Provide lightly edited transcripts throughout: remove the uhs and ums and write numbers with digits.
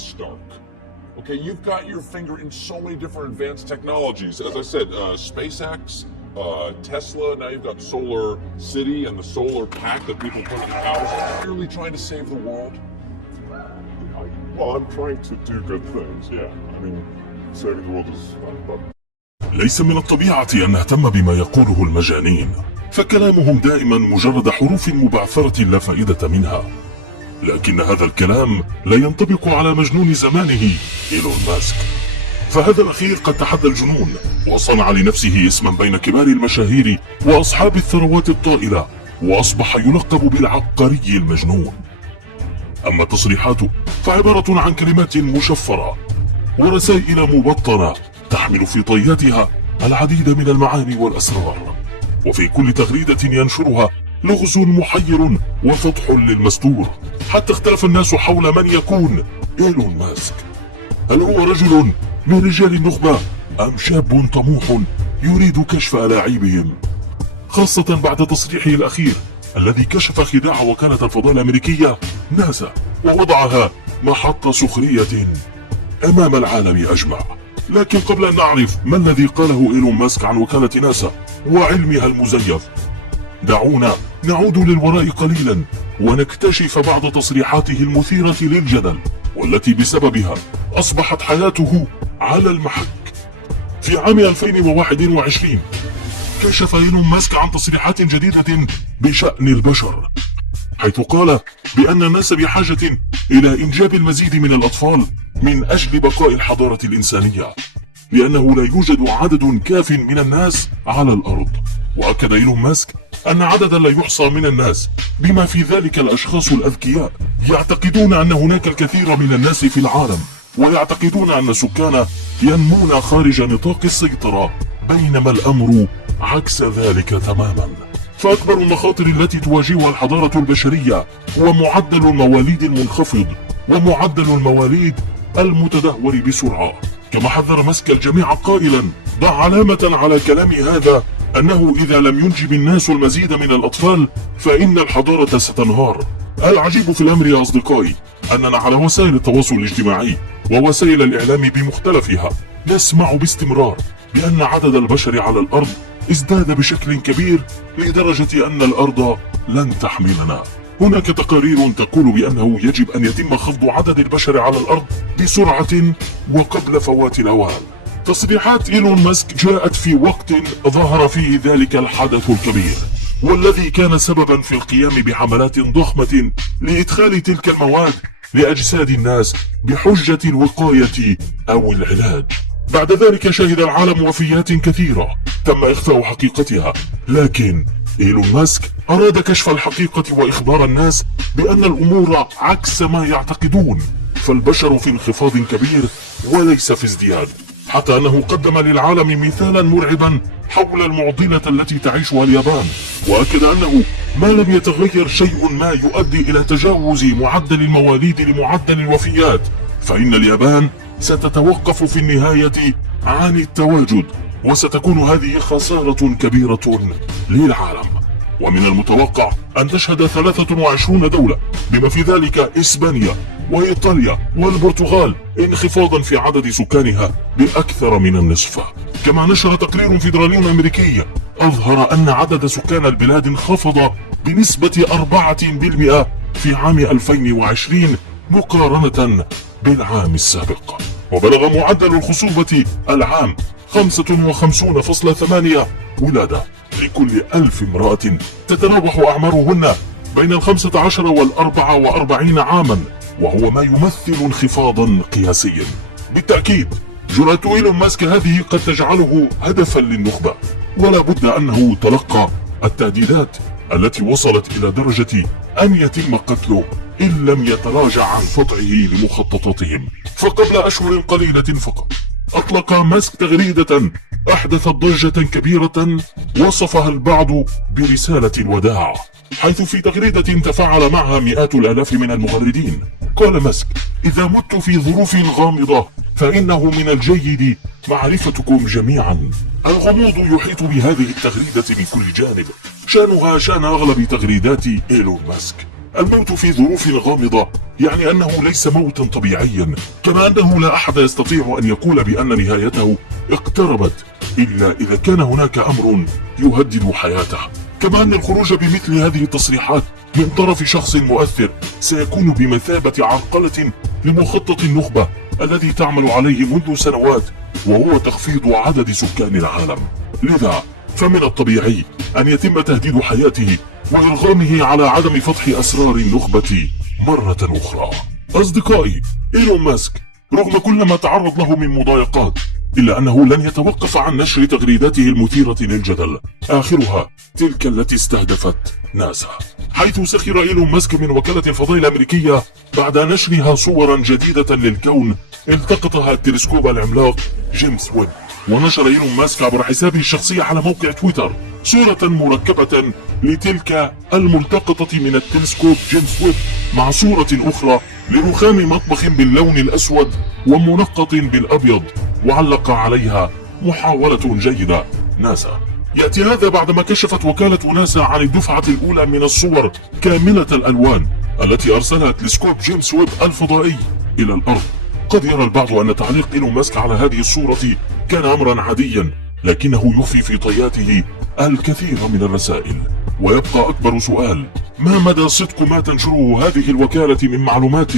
stark. Okay, you've got your finger in so many different advanced technologies. As I said, SpaceX, Tesla, now you've got Solar City and the solar pack that people put in houses. You're really trying to save the world? Well, I'm trying to do good things, yeah. I mean, saving the world is fun. ليس من الطبيعة أن نهتم بما يقوله المجانين، فكلامهم دائما مجرد حروف مبعثرة لا فائدة منها. لكن هذا الكلام لا ينطبق على مجنون زمانه إيلون ماسك، فهذا الأخير قد تحدى الجنون وصنع لنفسه اسما بين كبار المشاهير وأصحاب الثروات الطائلة، وأصبح يلقب بالعبقري المجنون. أما تصريحاته فعبارة عن كلمات مشفرة ورسائل مبطنة تحمل في طياتها العديد من المعاني والأسرار، وفي كل تغريدة ينشرها لغز محير وفتح للمستور، حتى اختلف الناس حول من يكون إيلون ماسك. هل هو رجل من رجال النخبة أم شاب طموح يريد كشف ألاعيبهم، خاصة بعد تصريحه الأخير الذي كشف خداع وكالة الفضاء الأمريكية ناسا ووضعها محط سخرية أمام العالم أجمع. لكن قبل أن نعرف ما الذي قاله إيلون ماسك عن وكالة ناسا وعلمها المزيف، دعونا نعود للوراء قليلا ونكتشف بعض تصريحاته المثيرة للجدل والتي بسببها أصبحت حياته على المحك. في عام 2021 كشف إيلون ماسك عن تصريحات جديدة بشأن البشر، حيث قال بأن الناس بحاجة إلى إنجاب المزيد من الأطفال من أجل بقاء الحضارة الإنسانية، لأنه لا يوجد عدد كاف من الناس على الأرض. وأكد إيلون ماسك أن عددا لا يحصى من الناس بما في ذلك الأشخاص الأذكياء يعتقدون أن هناك الكثير من الناس في العالم، ويعتقدون أن السكان ينمون خارج نطاق السيطرة، بينما الأمر عكس ذلك تماما. فأكبر المخاطر التي تواجهها الحضارة البشرية هو معدل المواليد المنخفض ومعدل المواليد المتدهور بسرعة. كما حذر ماسك الجميع قائلا: ضع علامة على كلامي هذا أنه إذا لم ينجب الناس المزيد من الأطفال فإن الحضارة ستنهار. العجيب في الأمر يا أصدقائي أننا على وسائل التواصل الاجتماعي ووسائل الإعلام بمختلفها نسمع باستمرار بأن عدد البشر على الأرض ازداد بشكل كبير لدرجة أن الأرض لن تحملنا. هناك تقارير تقول بأنه يجب أن يتم خفض عدد البشر على الأرض بسرعة وقبل فوات الأوان. تصريحات إيلون ماسك جاءت في وقت ظهر فيه ذلك الحدث الكبير، والذي كان سببا في القيام بحملات ضخمة لإدخال تلك المواد لأجساد الناس بحجة الوقاية أو العلاج. بعد ذلك شهد العالم وفيات كثيرة تم إخفاء حقيقتها، لكن إيلون ماسك أراد كشف الحقيقة وإخبار الناس بأن الأمور عكس ما يعتقدون، فالبشر في انخفاض كبير وليس في ازدياد، حتى أنه قدم للعالم مثالا مرعبا حول المعضلة التي تعيشها اليابان، وأكد أنه ما لم يتغير شيء ما يؤدي إلى تجاوز معدل المواليد لمعدل الوفيات، فإن اليابان ستتوقف في النهاية عن التواجد، وستكون هذه خسارة كبيرة للعالم. ومن المتوقع أن تشهد 23 دولة بما في ذلك إسبانيا وإيطاليا والبرتغال انخفاضا في عدد سكانها بأكثر من النصف. كما نشر تقرير فيدرالي أمريكي أظهر أن عدد سكان البلاد انخفض بنسبة 4% في عام 2020 مقارنة بالعام السابق، وبلغ معدل الخصوبة العام 55.8 ولادة لكل 1000 امرأة تتراوح أعمارهن بين 15 و44 عاما، وهو ما يمثل انخفاضا قياسيا. بالتأكيد جرأة إيلون ماسك هذه قد تجعله هدفا للنخبة، ولا بد أنه تلقى التهديدات التي وصلت إلى درجة أن يتم قتله إن لم يتراجع عن خضعه لمخططاتهم. فقبل أشهر قليلة فقط أطلق ماسك تغريدة أحدثت ضجة كبيرة وصفها البعض برسالة الوداع، حيث في تغريدة تفاعل معها مئات الآلاف من المغردين. قال ماسك: إذا مت في ظروف غامضة فإنه من الجيد معرفتكم جميعا. الغموض يحيط بهذه التغريدة من كل جانب، شأنها شأن أغلب تغريدات إيلون ماسك، الموت في ظروف غامضة يعني أنه ليس موتا طبيعيا، كما أنه لا أحد يستطيع أن يقول بأن نهايته اقتربت إلا إذا كان هناك أمر يهدد حياته. كما أن الخروج بمثل هذه التصريحات من طرف شخص مؤثر سيكون بمثابة عرقلة لمخطط النخبة الذي تعمل عليه منذ سنوات، وهو تخفيض عدد سكان العالم. لذا فمن الطبيعي أن يتم تهديد حياته وإرغامه على عدم فتح أسرار النخبة مرة أخرى. أصدقائي، إيلون ماسك رغم كل ما تعرض له من مضايقات إلا أنه لن يتوقف عن نشر تغريداته المثيرة للجدل، آخرها تلك التي استهدفت ناسا، حيث سخر إيلون ماسك من وكالة الفضاء الأمريكية بعد نشرها صورا جديدة للكون التقطها التلسكوب العملاق جيمس ويب. ونشر إيلون ماسك عبر حسابه الشخصي على موقع تويتر صورة مركبة لتلك الملتقطة من التلسكوب جيمس ويب مع صورة أخرى لرخام مطبخ باللون الأسود ومنقط بالأبيض، وعلق عليها محاولة جيدة ناسا. يأتي هذا بعدما كشفت وكالة ناسا عن الدفعة الأولى من الصور كاملة الألوان التي أرسلها تلسكوب جيمس ويب الفضائي إلى الأرض. قد يرى البعض أن تعليق إيلون ماسك على هذه الصورة كان أمرا عاديا، لكنه يخفي في طياته الكثير من الرسائل. ويبقى أكبر سؤال: ما مدى صدق ما تنشره هذه الوكالة من معلومات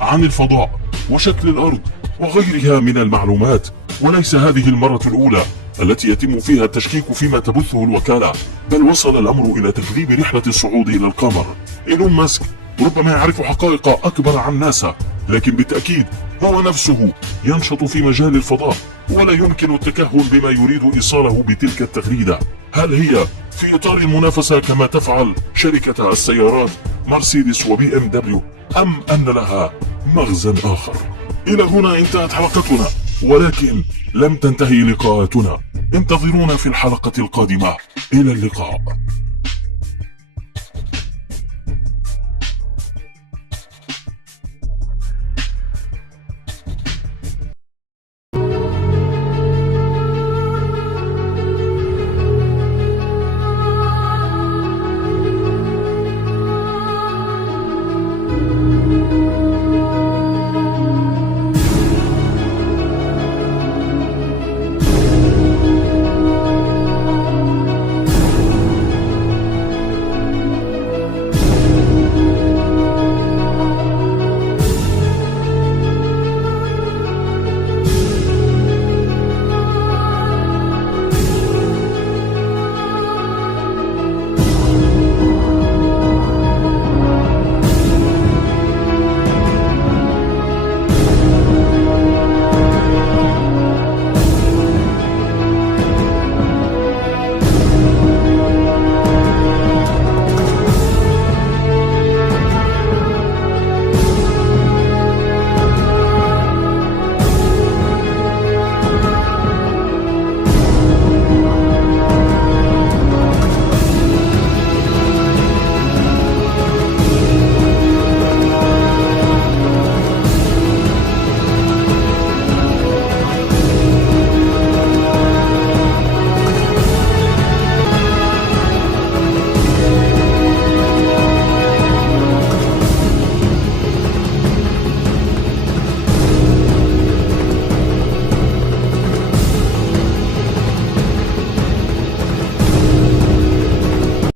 عن الفضاء وشكل الأرض وغيرها من المعلومات؟ وليس هذه المرة الأولى التي يتم فيها التشكيك فيما تبثه الوكالة، بل وصل الأمر إلى تكذيب رحلة الصعود إلى القمر. إيلون ماسك ربما يعرف حقائق أكبر عن ناسا، لكن بالتأكيد هو نفسه ينشط في مجال الفضاء، ولا يمكن التكهن بما يريد إيصاله بتلك التغريدة. هل هي في إطار المنافسة كما تفعل شركة السيارات مرسيدس وبي ام دبليو، أم أن لها مغزى آخر؟ إلى هنا انتهت حلقتنا، ولكن لم تنتهي لقاءاتنا. انتظرونا في الحلقة القادمة. إلى اللقاء.